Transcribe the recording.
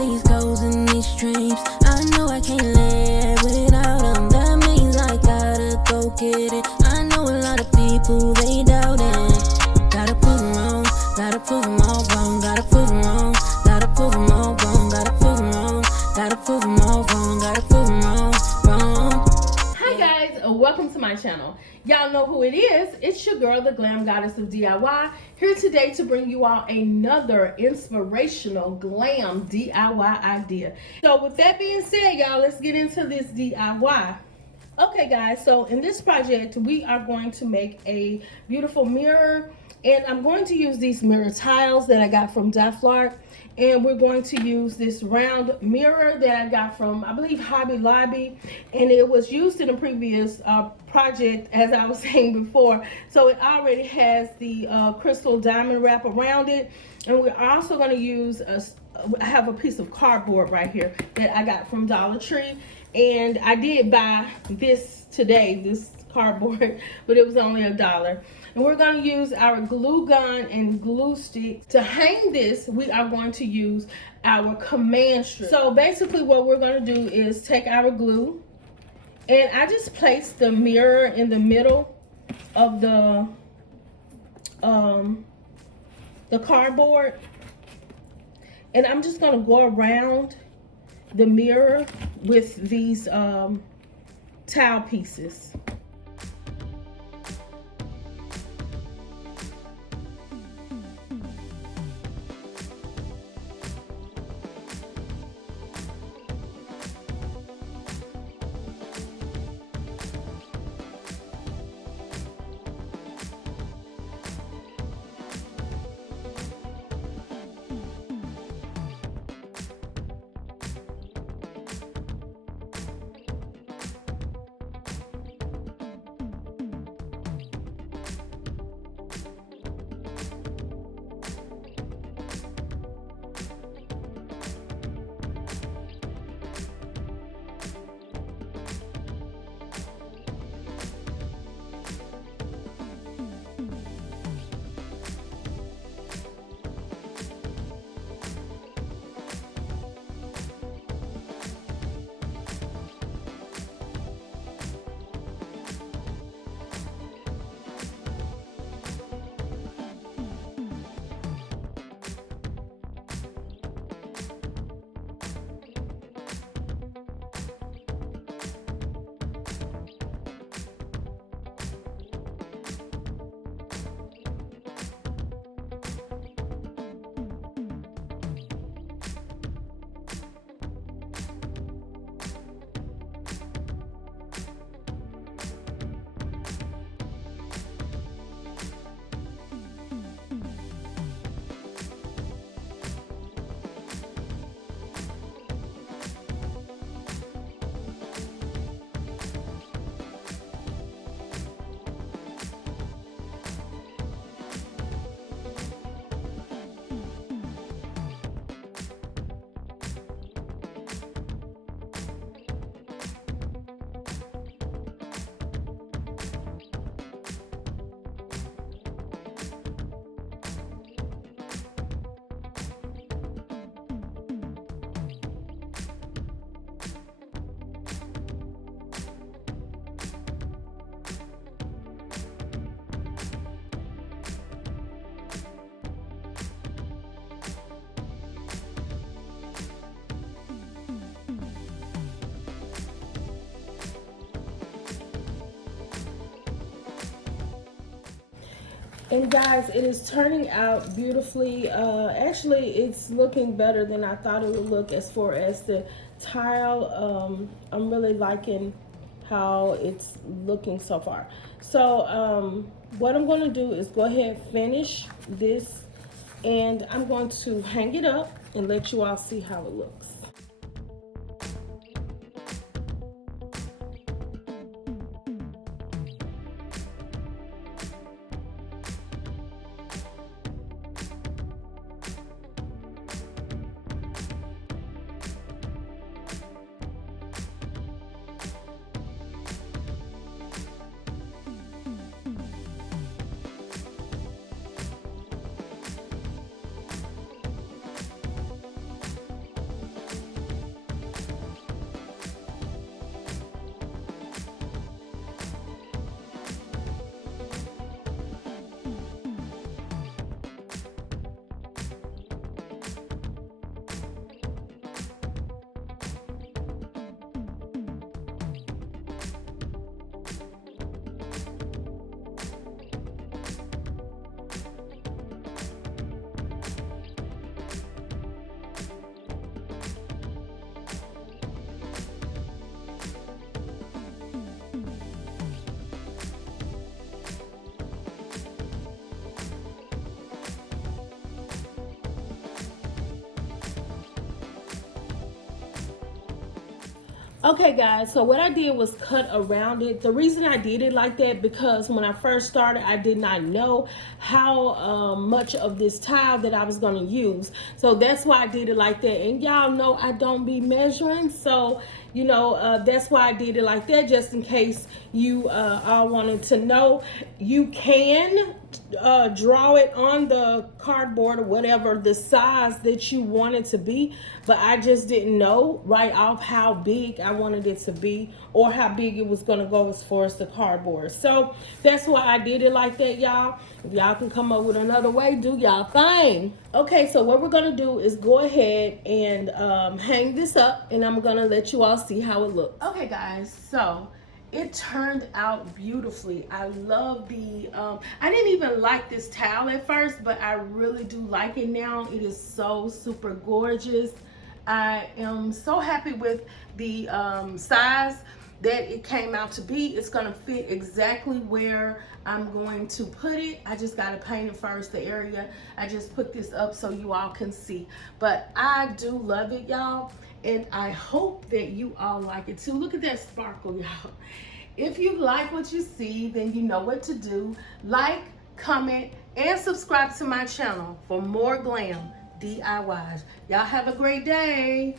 these goals and these dreams. I know I can't live without them. That means I gotta go get it. I know a lot of people, they doubt it. Gotta prove them wrong, gotta prove them all wrong. Gotta prove them wrong, gotta prove them all wrong. Gotta prove them wrong, gotta prove them all wrong. Gotta prove them wrong, wrong. Hi guys, welcome to my channel. Y'all know who it is. It's your girl, the Glam Goddess of DIY, here today to bring you all another inspirational glam DIY idea. So with that being said, y'all, let's get into this DIY. Okay guys, so in this project, we are going to make a beautiful mirror, and I'm going to use these mirror tiles that I got from Daflar, and we're going to use this round mirror that I got from, I believe, Hobby Lobby, and it was used in a previous project, as I was saying before. So it already has the crystal diamond wrap around it, and we're also going to use I have a piece of cardboard right here that I got from Dollar Tree, and I did buy this today, this cardboard, but it was only $1. And we're going to use our glue gun and glue stick. To hang this, we are going to use our command strip. So basically what we're going to do is take our glue, and I just placed the mirror in the middle of the cardboard, and I'm just going to go around the mirror with these towel pieces. And guys, it is turning out beautifully. Actually, it's looking better than I thought it would look as far as the tile. I'm really liking how it's looking so far. So what I'm going to do is go ahead and finish this, and I'm going to hang it up and let you all see how it looks. Okay guys, so what I did was cut around it. The reason I did it like that, because when I first started, I did not know how much of this tile that I was going to use. So that's why I did it like that. And y'all know I don't be measuring, so you know, that's why I did it like that, just in case you all wanted to know. You can draw it on the cardboard or whatever the size that you want it to be, but I just didn't know right off how big I wanted it to be or how big it was going to go as far as the cardboard. So that's why I did it like that, y'all. If y'all can come up with another way, do y'all thing. Okay, so what we're going to do is go ahead and hang this up, and I'm going to let you all see how it looks. Okay guys, so it turned out beautifully. I love the I didn't even like this towel at first, but I really do like it now. It is so super gorgeous. I am so happy with the size that it came out to be. It's gonna fit exactly where I'm going to put it. I just gotta paint it first, the area. I just put this up so you all can see. But I do love it, y'all. And I hope that you all like it too. Look at that sparkle, y'all. If you like what you see, then you know what to do. Like, comment, and subscribe to my channel for more glam DIYs. Y'all have a great day.